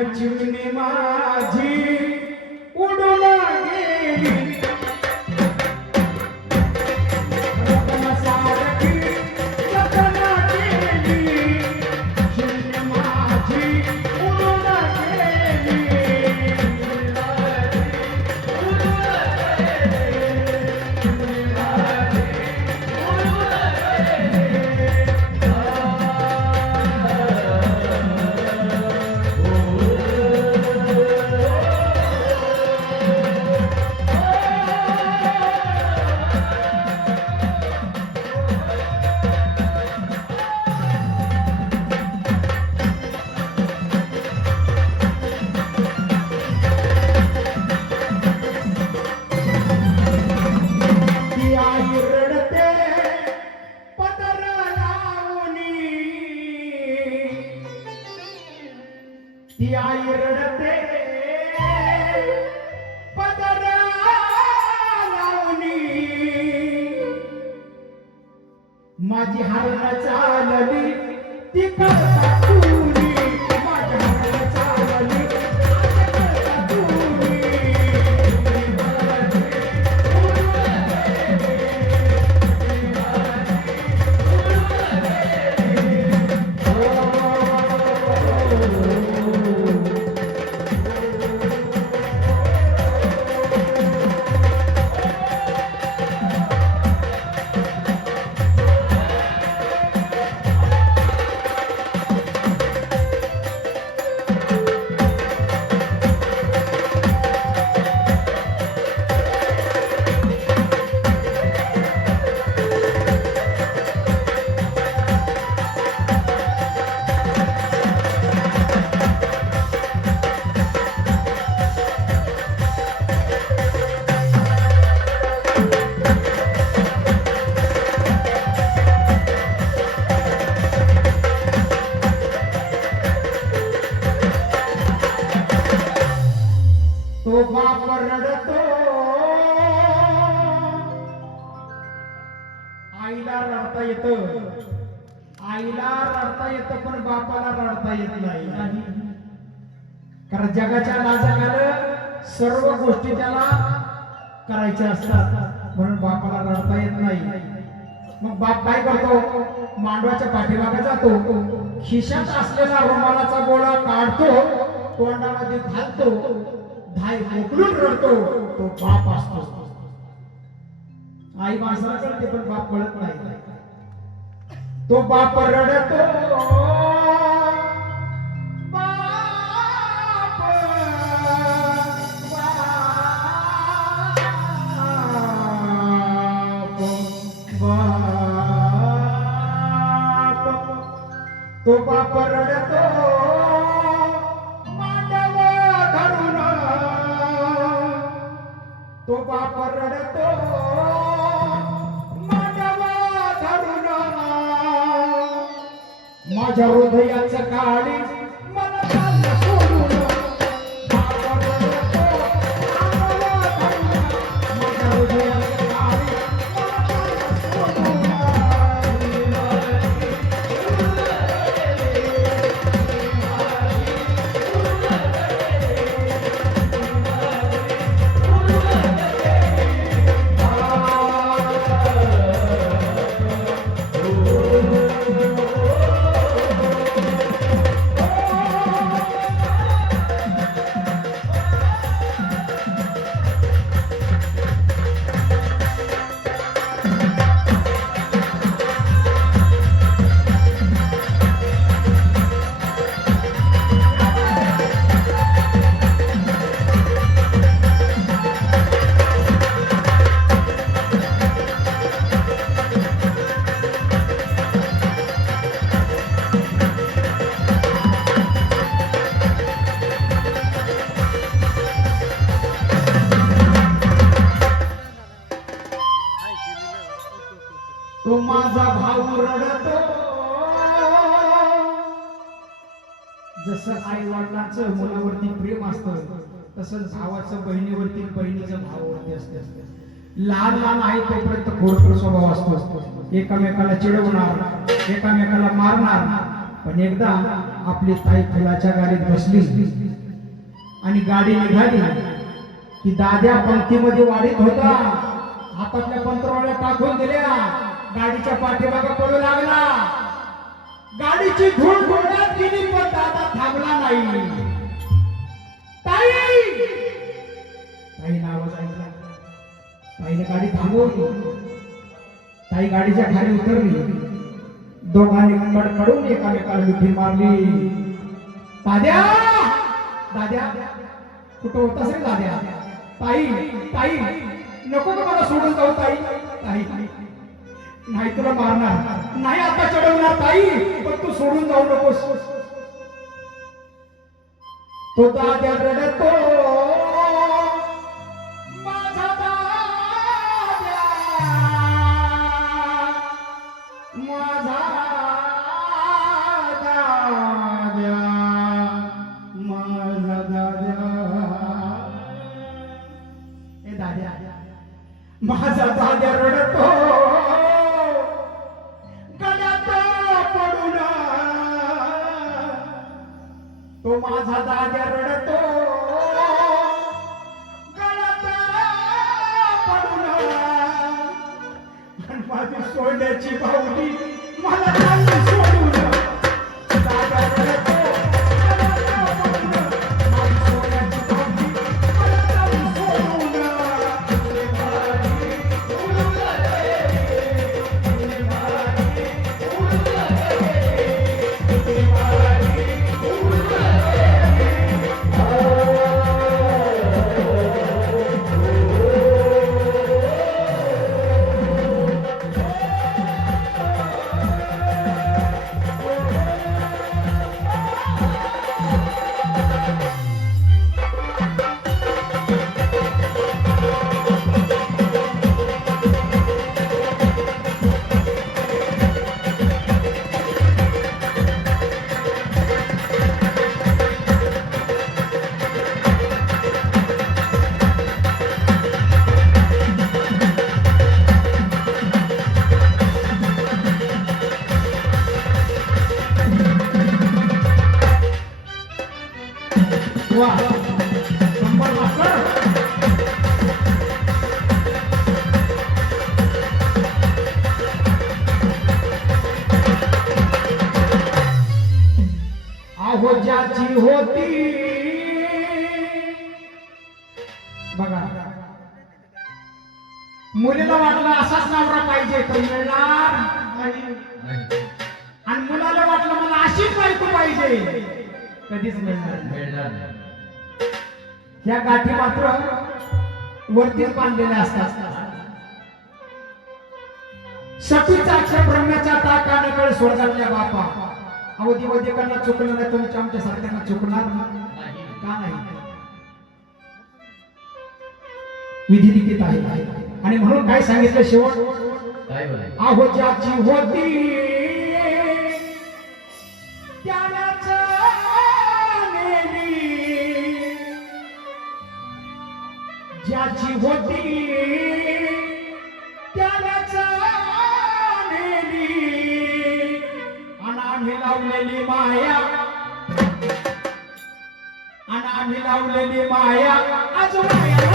Much में मां माझी हरण चालली ती रडता येत. आईला रडता येत पण बापाला रडता येत नाही. कारण जगाच्या लाजकाला सर्व गोष्टी त्याला करायच्या असतात म्हणून बापाला रडता येत नाही. मग बाप काय करतो? मांडवाच्या पाठीमागे जातो. खिशात असलेला रुमालाचा गोळा काढतो तोंडामध्ये घालतो धाय मोकलून रडतो तो बाप असतो. आई माणसाला कळते पण बाप कळत नाही. तो बाप रडतो. तो बाप रडतो. मांडव धरून तो बाप रडतो. माझ्या हृदयाचं काळी तो माझा भाऊ रडतो. जसं आई वडिलांचं मुलावरती प्रेम असतं तसंच भावाचं बहिणीवरती बहिणीचं भावावरती असते. लहान लहान आहे तोपर्यंत खोडकर स्वभाव असतो. एकामेकाला चिडवणार एकामेकाला मारणार पण एकदा आपली ताई फुलाच्या गाडीत बसली. आणि गाडी निघाली की दाद्या पंक्तीमध्ये वाढीत होता हातातल्या पंतरवाळ्या टाकून दिल्या. गाडीच्या पाठीमागे पडू लागला. गाडीची धूळ घोड्यात गेली पण दादा थांबला नाही. ताई! ताईनं आवाज ऐकला ताईने गाडी थांबवली ताई गाडीच्या खाली उतरली. दोघांनी कडकडून एकामेकाला मिठी मारली. दाद्या! दाद्या! कुठं होतास रे दाद्या? ताई ताई नको का मला सोडून जाऊ ताई? ताई नाही तुला मारणार. नाही आता चढवणार ताई पण तू सोडून जाऊ नकोस. तो दाद्या रडतो. माझा दाद्या रडतो. माझा दाद्या रडतो पडून माझी सोन्याची भावली मला होती. बघा. मुलीला वाटलं असाच नवरा पाहिजे तर मिळणार आणि मुलाला वाटलं मला अशीच बायको पाहिजे. कधीच मिळणार. मिळणार. ह्या गाठी मात्र वरतीच बांधलेल्या असतात. सतीचा अक्षर ब्रह्म्याच्या टाका नकळ स्वर्गातल्या बापा. अवधी वैदिकांना चुकलं नाही तुमच्या आमच्या सारख्यांना चुकणार. का नाही? विधी लिखित आहे. आणि म्हणून काय सांगितलं शेवट? ज्याची होती. ज्याची होती. लावलेली माया. आणि आम्ही लावलेली माया. आज माया